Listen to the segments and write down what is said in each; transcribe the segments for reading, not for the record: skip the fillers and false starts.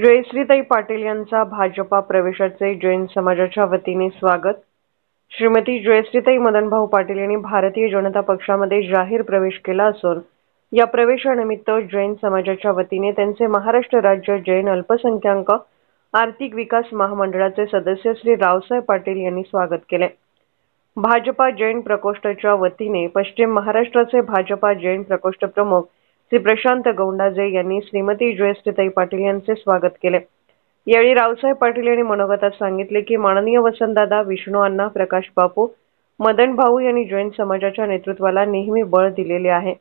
जयश्रीताई पाटील यांचा भाजपा प्रवेशाचे जैन समाजाच्या वतीने स्वागत. श्रीमती जयश्रीताई मदनभाऊ पाटील यांनी भारतीय जनता पक्षामध्ये जाहीर प्रवेश केला असून या प्रवेशानिमित्त जैन समाजाच्या वतीने त्यांचे महाराष्ट्र राज्य जैन अल्पसंख्याक आर्थिक विकास महामंडळाचे सदस्य श्री रावसाहेब पाटील यांनी स्वागत केले. भाजपा जैन प्रकोष्ठच्या वतीने पश्चिम महाराष्ट्राचे भाजपा जैन प्रकोष्ठ प्रमुख श्री प्रशांत गौंडाजे यांनी श्रीमती जयश्रीताई पाटील यांचे स्वागत केले. यावेळी रावसाहेब पाटील यांनी मनोगतात सांगितले की माननीय वसंतदादा, विष्णू अण्णा, प्रकाश बापू, मदन भाऊ यांनी जैन समाजाच्या नेतृत्वाला नेहमी बळ दिलेले आहे.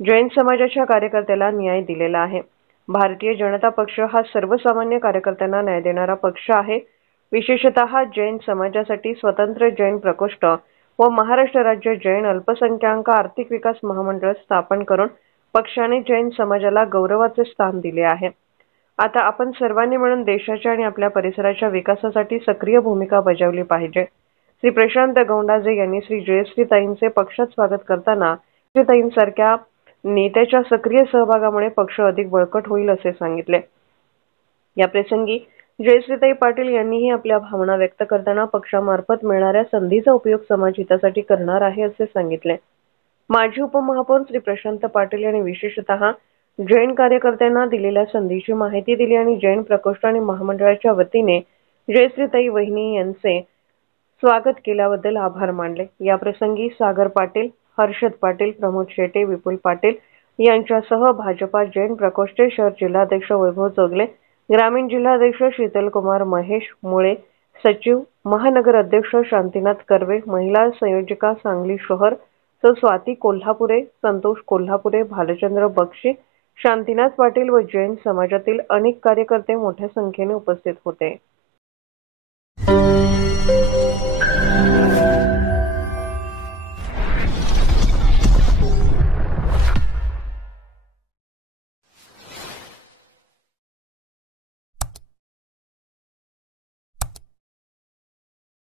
जैन समाजाच्या कार्यकर्त्याला न्याय दिलेला आहे. भारतीय जनता पक्ष हा सर्वसामान्य कार्यकर्त्यांना न्याय देणारा पक्ष आहे. विशेषतः जैन समाजासाठी स्वतंत्र जैन प्रकोष्ठ व महाराष्ट्र राज्य जैन अल्पसंख्याक आर्थिक विकास महामंडळ स्थापन करून पक्षाने जैन समाजाला गौरवाचे स्थान दिले आहे. आता आपण सर्वांनी मिळून देशाच्या आणि आपल्या परिसराच्या विकासासाठी सक्रिय भूमिका बजावली पाहिजे. श्री प्रशांत गौंडाजे यांनी श्री जयश्रीताईंचे पक्षात स्वागत करताना जयश्रीताईंसारख्या नेत्याच्या सक्रिय सहभागामुळे पक्ष अधिक बळकट होईल असे सांगितले. या प्रसंगी जयश्रीताई पाटील यांनीही आपल्या भावना व्यक्त करताना पक्षामार्फत मिळणाऱ्या संधीचा उपयोग समाज हितासाठी करणार आहे असे सांगितले. माजी उपमहापौर श्री प्रशांत पाटील यांनी विशेषतः जैन कार्यकर्त्यांना दिलेल्या संधीची माहिती दिली आणि जैन प्रकोष्ठ आणि महामंडळाच्या वतीने जयश्रीताई वहिनी यांचे स्वागत केल्याबद्दल आभार मानले. या प्रसंगी सागर पाटील, हर्षद पाटील, प्रमोद शेटे, विपुल पाटील यांच्यासह भाजपा जैन प्रकोष्ठ शहर जिल्हाध्यक्ष वैभव चौगले, ग्रामीण जिल्हाध्यक्ष शीतलकुमार महेश मुळे, सचिव महानगर अध्यक्ष शांतीनाथ कर्वे, महिला संयोजिका सांगली शहर स्वाती कोल्हापुरे, संतोष कोल्हापुरे, भालचंद्र बक्षी, शांतीनाथ पाटील व जैन समाजातील अनेक कार्यकर्ते मोठ्या संख्येने उपस्थित होते.